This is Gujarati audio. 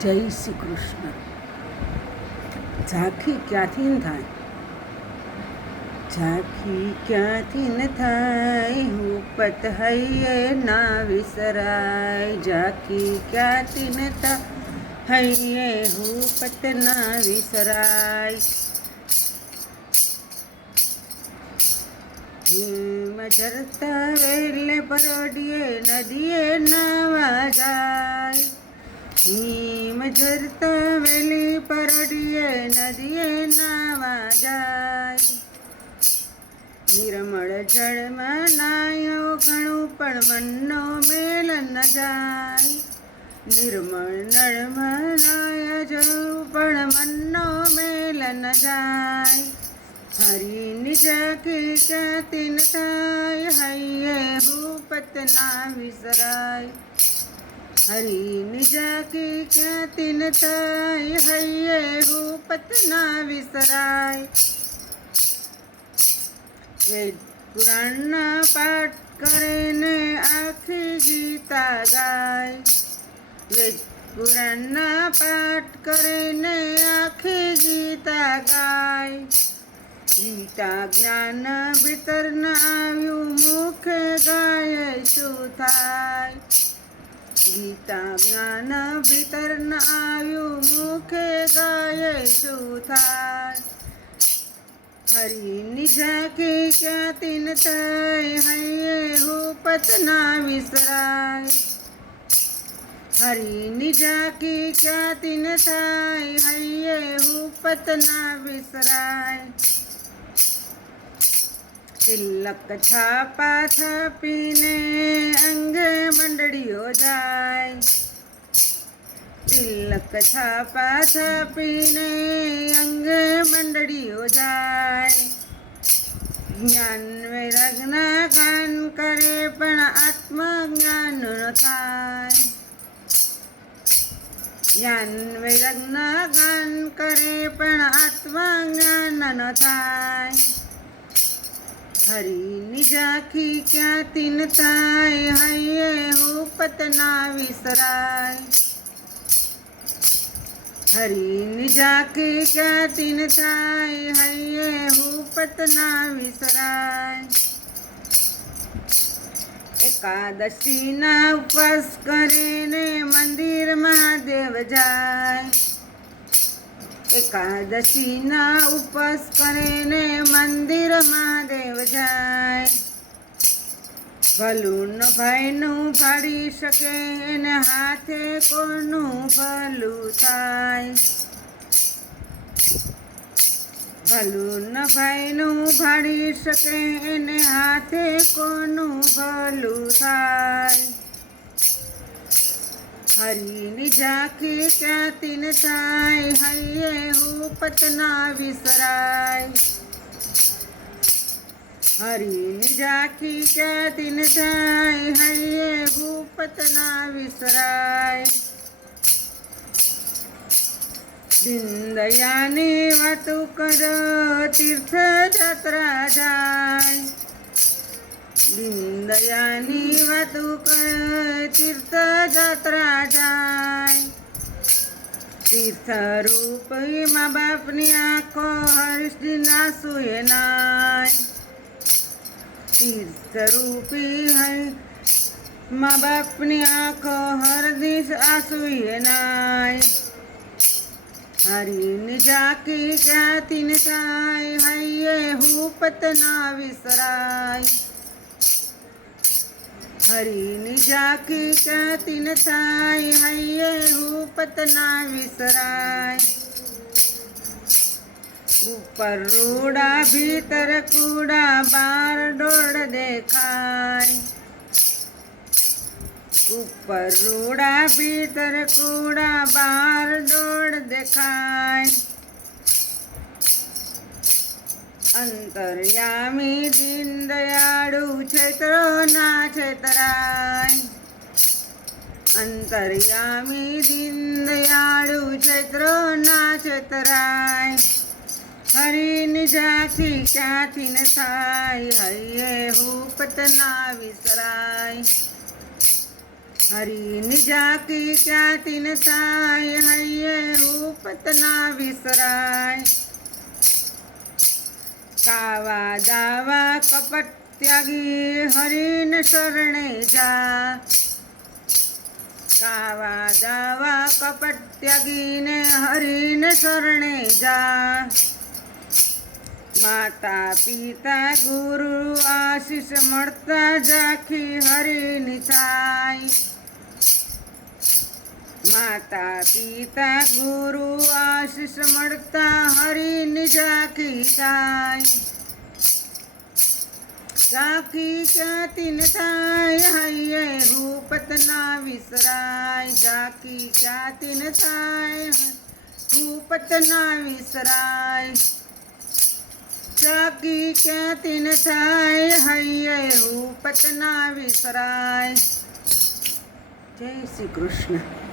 જય શ્રી કૃષ્ણ. ઝાંખી ક્યાંથી ન થાય, ઝાંખી ક્યાંથી ન થાય, હુપત હૈયે ના વિસરાય. ઝાંખી ક્યાંથી ન થાય, હૈયે હુપત ના વિસરાય. હિમ ઝરતા વેલે પરોડીએ નદીએ નાવા જાય. હિમ ઝરતા વેલી પરોડીએ નદીએ નાવા જાય. નિર્મળ જળમાં નાયો ઘણું પણ મનનો મેલ ન જાય. નિર્મળ નળમાં નાયા જવું પણ મનનો મેલ ન જાય. હરિની ઝાંખી ક્યાંથી ન થાય, હૈયે હુપત ના વિસરાય. હરિની ઝાંખી ક્યાંથી ન થાય, હૈયે હુપત ના વિસરાય. વેદ પુરાણના પાઠ કરે ને આખી ગીતા ગાય. વેદ પુરાણના પાઠ કરે ને આખી ગીતા ગાય. ગીતા જ્ઞાન ભીતર ન આવ્યું, મુખે ગાય શું થાય. ગીતા જ્ઞાન ભીતર ન આવ્યું, મુખે ગાય શું થાય. હરિની ઝાંખી ક્યાંથી ન થાય, હૈયે હુપત ના વિસરાય. હરિની ઝાંખી ક્યાંથી ન થાય, હૈયે હુપત ના વિસરાય. તિલક છાપા છાપીને અંગે મંડળીઓ જાય. તિલક છાપા છાપીને અંગે મંડળીઓ જાય. જ્ઞાન વૈરાગના ગાન કરે પણ આત્મજ્ઞાન ન થાય. જ્ઞાન વૈરાગના ગાન કરે પણ આત્મજ્ઞાન ન થાય. હરિની ઝાંખી ક્યાંથી ન થાય, હૈયે હુપત ના વિસરાય. હરિની ઝાંખી ક્યાંથી ન થાય, હૈયે હુપત ના વિસરાય. એકાદશીના ઉપવાસ કરે ને મંદિર મહાદેવ જાય. એકાદશીના ઉપવાસ કરે ને મંદિર મહાદેવ જાય. ભલું ન ભાઈનું ભાડી શકે એને હાથે કોનું ભલું થાય. ભલું ન ભાઈનું ભાડી શકે એને હાથે કોનું ભલું થાય. હરિની ઝાંખી ક્યાંથી ન થાય, હૈયે હુપત ના વિસરાય. હરિની ઝાંખી ક્યાંથી ન થાય, હૈયે હુપત ના વિસરાય. દીનદયાની વાતું કરો તીર્થયાત્રા જાય. દીનદયાની વાતું કરો તીર્થયાત્રા જાય. તીર્થરૂપી મા બાપની આંખો હર્ષની આંસુએ નાય. તીર્થરૂપી મા બાપની આંખો હરદિશ આંસુએ નાય. હરિની ઝાંખી ક્યાંથી ન થાય, હૈયે હુપત ના વિસરાય. હરિની ઝાંખી ક્યાંથી ન થાય, હૈયે હુપત ના વિસરાય. ઉપર રૂડા ભીતર કુડા, બાર ડોળ દેખાય. ઉપર રૂડા ભીતર કુડા, બાર ડોળ દેખાય. અંતર્યામી દીન દયાળુ છેતરો ના છેતરાય. અંતર્યામી દીન દયાળુ છેતરો ના છેતરાય. હરિની ઝાંખી ક્યાંથી ન થાય, હૈયે હુપત ના વિસરાય. હરિની ઝાંકી ક્યાંથી ન થાય, હૈયે ઉપત ના વિસરાય. કાવા દાવા કપટ ત્યાગી હરિને શરણે જા. કાવા દાવા કપટ ત્યાગીને હરિને શરણે જા. માતા પિતા ગુરુ આશીષ મળતા ઝાંખી હરિની થાય. માતા પિતા ગુરુ આશીષ મળતા હરિની ઝાંખી થાય. ઝાંખી ક્યાંથી ન થાય, હૈયે ભૂપત ના વિસરાય. ઝાંખી ક્યાંથી ન થાય, ભૂપત ના વિસરાય. ઝાંખી ક્યાંથી ન થાય, હૈયે ભૂપત ના વિસરાય. જય શ્રી કૃષ્ણ.